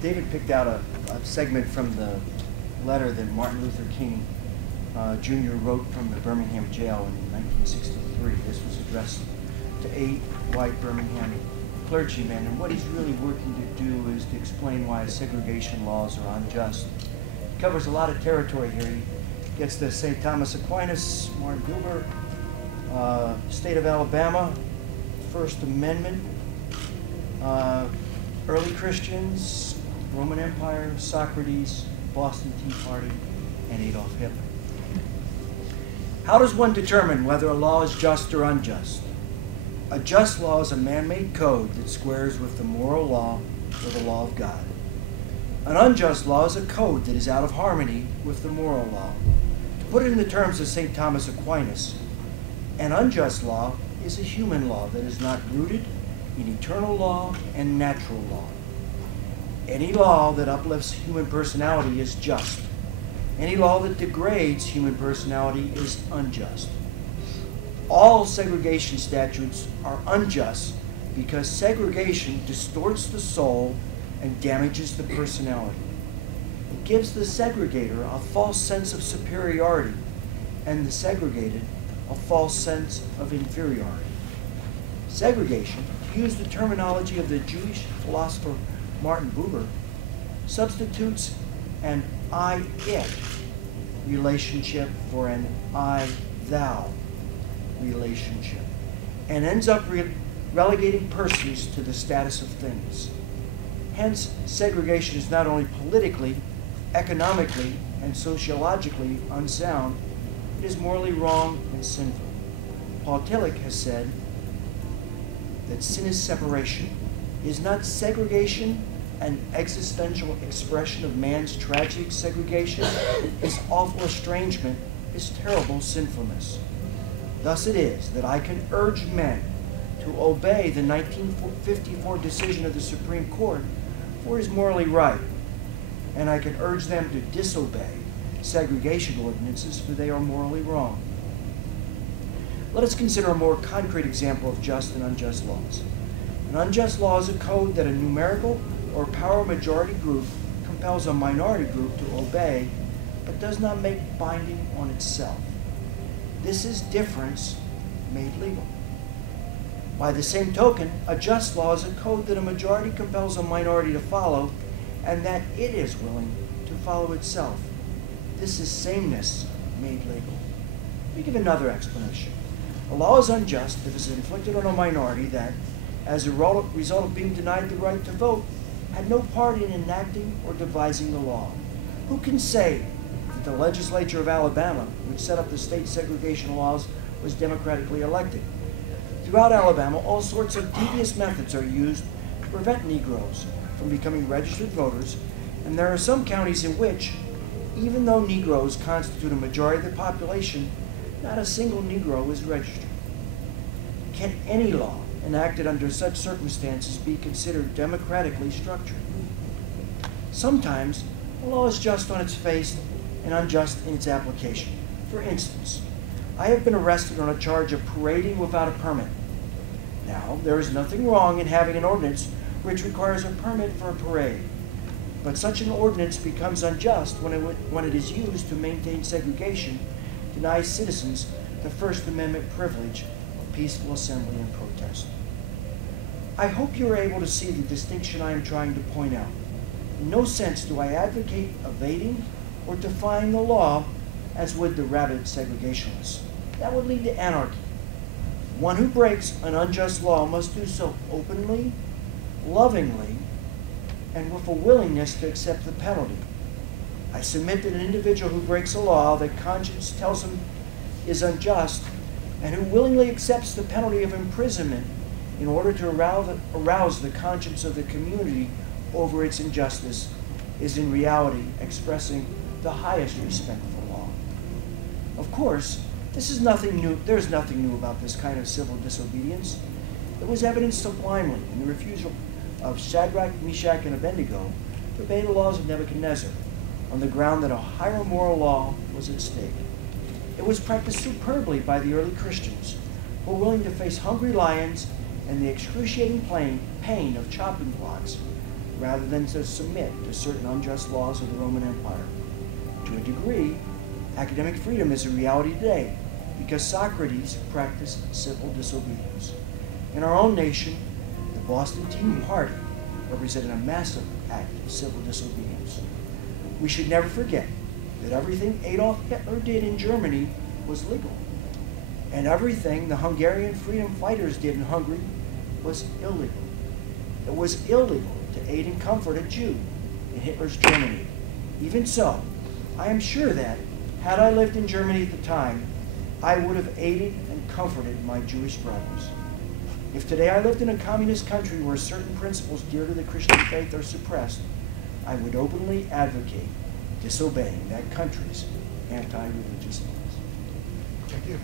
David picked out a segment from the letter that Martin Luther King Jr. wrote from the Birmingham jail in 1963. This was addressed to 8 white Birmingham clergymen, and what he's really working to do is to explain why segregation laws are unjust. He covers a lot of territory here. He gets to St. Thomas Aquinas, Martin Buber, state of Alabama, First Amendment, early Christians, Roman Empire, Socrates, Boston Tea Party, and Adolf Hitler. How does one determine whether a law is just or unjust? A just law is a man-made code that squares with the moral law or the law of God. An unjust law is a code that is out of harmony with the moral law. To put it in the terms of St. Thomas Aquinas, an unjust law is a human law that is not rooted in eternal law and natural law. Any law that uplifts human personality is just. Any law that degrades human personality is unjust. All segregation statutes are unjust because segregation distorts the soul and damages the personality. It gives the segregator a false sense of superiority and the segregated a false sense of inferiority. Segregation, to use the terminology of the Jewish philosopher Martin Buber, substitutes an I-it relationship for an I-thou relationship and ends up relegating persons to the status of things. Hence, segregation is not only politically, economically, and sociologically unsound, it is morally wrong and sinful. Paul Tillich has said that sin is separation. Is not segregation an existential expression of man's tragic segregation, his awful estrangement, his terrible sinfulness? Thus it is that I can urge men to obey the 1954 decision of the Supreme Court, for it is morally right, and I can urge them to disobey segregation ordinances, for they are morally wrong. Let us consider a more concrete example of just and unjust laws. An unjust law is a code that a numerical or power majority group compels a minority group to obey, but does not make binding on itself. This is difference made legal. By the same token, a just law is a code that a majority compels a minority to follow, and that it is willing to follow itself. This is sameness made legal. Let me give another explanation. A law is unjust if it is inflicted on a minority that, as a result of being denied the right to vote, had no part in enacting or devising the law. Who can say that the legislature of Alabama, which set up the state segregation laws, was democratically elected? Throughout Alabama, all sorts of devious methods are used to prevent Negroes from becoming registered voters, and there are some counties in which, even though Negroes constitute a majority of the population, not a single Negro is registered. Can any law enacted under such circumstances be considered democratically structured? Sometimes a law is just on its face and unjust in its application. For instance, I have been arrested on a charge of parading without a permit. Now, there is nothing wrong in having an ordinance which requires a permit for a parade, but such an ordinance becomes unjust when it is used to maintain segregation, denies citizens the First Amendment privilege of peaceful assembly and protest. I hope you are able to see the distinction I am trying to point out. In no sense do I advocate evading or defying the law as would the rabid segregationists. That would lead to anarchy. One who breaks an unjust law must do so openly, lovingly, and with a willingness to accept the penalty. I submit that an individual who breaks a law that conscience tells him is unjust and who willingly accepts the penalty of imprisonment in order to arouse the conscience of the community over its injustice is in reality expressing the highest respect for law. Of course, this is nothing new. There's nothing new about this kind of civil disobedience. It was evidenced sublimely in the refusal of Shadrach, Meshach, and Abednego to obey the laws of Nebuchadnezzar on the ground that a higher moral law was at stake. It was practiced superbly by the early Christians who were willing to face hungry lions and the excruciating pain of chopping blocks rather than to submit to certain unjust laws of the Roman Empire. To a degree, academic freedom is a reality today because Socrates practiced civil disobedience. In our own nation, the Boston Tea Party represented a massive act of civil disobedience. We should never forget that everything Adolf Hitler did in Germany was legal, and everything the Hungarian freedom fighters did in Hungary was illegal. It was illegal to aid and comfort a Jew in Hitler's Germany. Even so, I am sure that, had I lived in Germany at the time, I would have aided and comforted my Jewish brothers. If today I lived in a communist country where certain principles dear to the Christian faith are suppressed, I would openly advocate disobeying that country's anti-religious laws. Thank you.